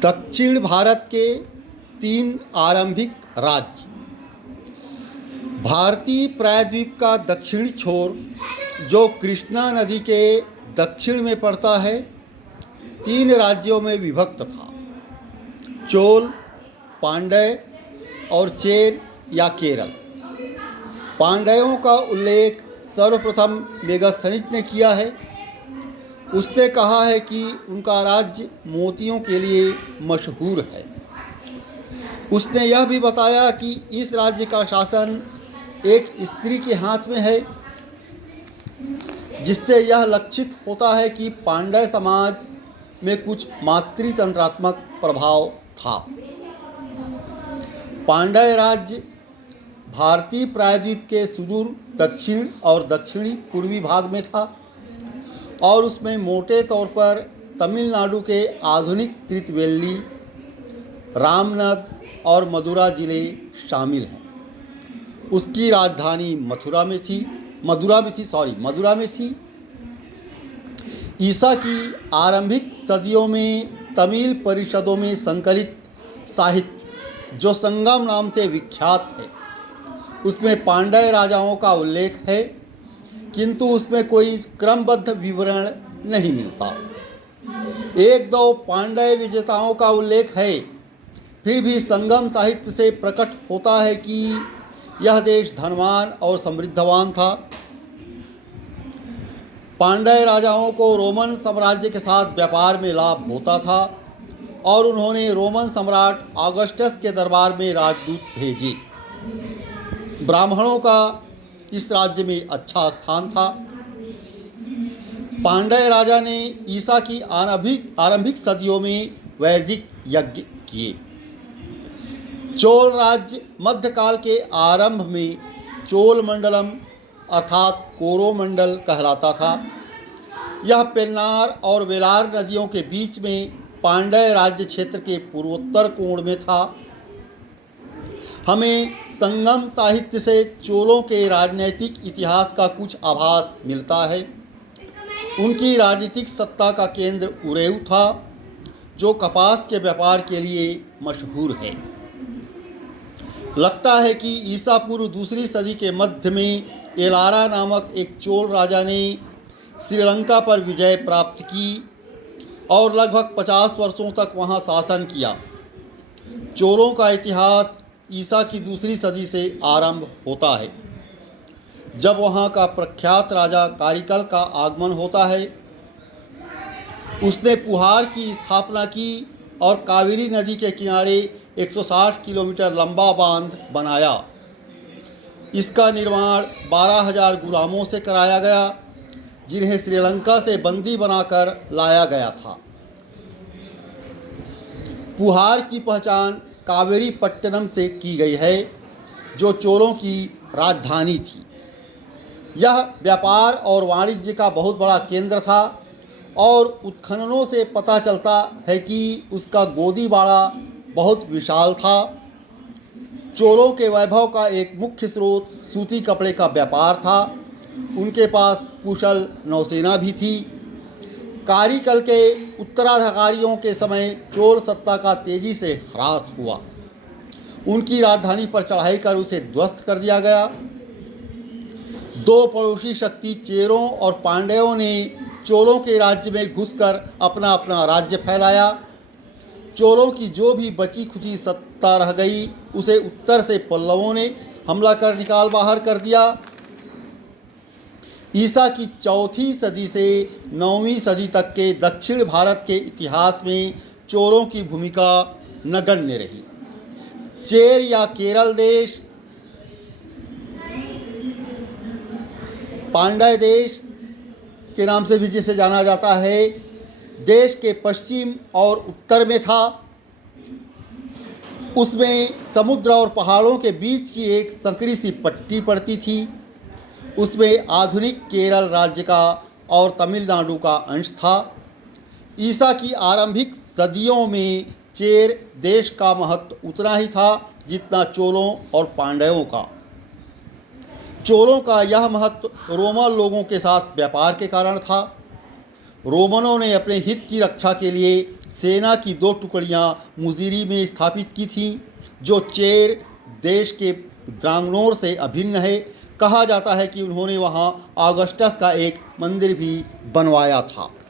दक्षिण भारत के 3 आरंभिक राज्य। भारतीय प्रायद्वीप का दक्षिणी छोर जो कृष्णा नदी के दक्षिण में पड़ता है 3 राज्यों में विभक्त था: चोल, पांड्य और चेर या केरल। पांड्यों का उल्लेख सर्वप्रथम मेगास्थनीज ने किया है। उसने कहा है कि उनका राज्य मोतियों के लिए मशहूर है। उसने यह भी बताया कि इस राज्य का शासन एक स्त्री के हाथ में है, जिससे यह लक्षित होता है कि पांड्य समाज में कुछ मातृतंत्रात्मक प्रभाव था। पांड्य राज्य भारतीय प्रायद्वीप के सुदूर दक्षिण और दक्षिणी पूर्वी भाग में था और उसमें मोटे तौर पर तमिलनाडु के आधुनिक तिरुनेलवेली, रामनद और मदुरा जिले शामिल हैं। उसकी राजधानी मदुरा में थी। ईसा की आरंभिक सदियों में तमिल परिषदों में संकलित साहित्य जो संगम नाम से विख्यात है, उसमें पांड्य राजाओं का उल्लेख है, किंतु उसमें कोई क्रमबद्ध विवरण नहीं मिलता। 1-2 पांड्य विजेताओं का उल्लेख है। फिर भी संगम साहित्य से प्रकट होता है कि यह देश धनवान और समृद्धवान था। पांड्य राजाओं को रोमन साम्राज्य के साथ व्यापार में लाभ होता था और उन्होंने रोमन सम्राट ऑगस्टस के दरबार में राजदूत भेजे। ब्राह्मणों का इस राज्य में अच्छा स्थान था। पांड्य राजा ने ईसा की आरंभिक सदियों में वैदिक यज्ञ किए। चोल राज्य मध्यकाल के आरंभ में चोल मंडलम अर्थात कोरोमंडल कहलाता था। यह पेन्नार और वेलार नदियों के बीच में पांड्य राज्य क्षेत्र के पूर्वोत्तर कोण में था। हमें संगम साहित्य से चोलों के राजनैतिक इतिहास का कुछ आभास मिलता है। उनकी राजनीतिक सत्ता का केंद्र उरेऊ था, जो कपास के व्यापार के लिए मशहूर है। लगता है कि ईसा पूर्व 2री सदी के मध्य में एलारा नामक एक चोल राजा ने श्रीलंका पर विजय प्राप्त की और लगभग 50 वर्षों तक वहां शासन किया। चोलों का इतिहास ईसा की 2री सदी से आरंभ होता है, जब वहाँ का प्रख्यात राजा कारिकल का आगमन होता है। उसने पुहार की स्थापना की और कावेरी नदी के किनारे 160 किलोमीटर लंबा बांध बनाया। इसका निर्माण 12,000 गुलामों से कराया गया, जिन्हें श्रीलंका से बंदी बनाकर लाया गया था। पुहार की पहचान कावेरी पट्टनम से की गई है, जो चोलों की राजधानी थी। यह व्यापार और वाणिज्य का बहुत बड़ा केंद्र था और उत्खननों से पता चलता है कि उसका गोदीबाड़ा बहुत विशाल था। चोलों के वैभव का एक मुख्य स्रोत सूती कपड़े का व्यापार था। उनके पास कुशल नौसेना भी थी। कारिकल के उत्तराधिकारियों के समय चोल सत्ता का तेजी से ह्रास हुआ। उनकी राजधानी पर चढ़ाई कर उसे ध्वस्त कर दिया गया। 2 पड़ोसी शक्ति चेरों और पांड्यों ने चोलों के राज्य में घुसकर अपना अपना राज्य फैलाया। चोलों की जो भी बची खुची सत्ता रह गई, उसे उत्तर से पल्लवों ने हमला कर निकाल बाहर कर दिया। ईसा की 4वीं सदी से 9वीं सदी तक के दक्षिण भारत के इतिहास में चोलों की भूमिका नगण्य रही। चेर या केरल देश पांड्य देश के नाम से भी जिसे जाना जाता है, देश के पश्चिम और उत्तर में था। उसमें समुद्र और पहाड़ों के बीच की एक संकरी सी पट्टी पड़ती थी। उसमें आधुनिक केरल राज्य का और तमिलनाडु का अंश था। ईसा की आरंभिक सदियों में चेर देश का महत्व उतना ही था जितना चोलों और पांड्यों का। चोलों का यह महत्व रोमन लोगों के साथ व्यापार के कारण था। रोमनों ने अपने हित की रक्षा के लिए सेना की 2 टुकड़ियां मुजीरी में स्थापित की थीं, जो चेर देश के द्रांगनोर से अभिन्न है। कहा जाता है कि उन्होंने वहां ऑगस्टस का एक मंदिर भी बनवाया था।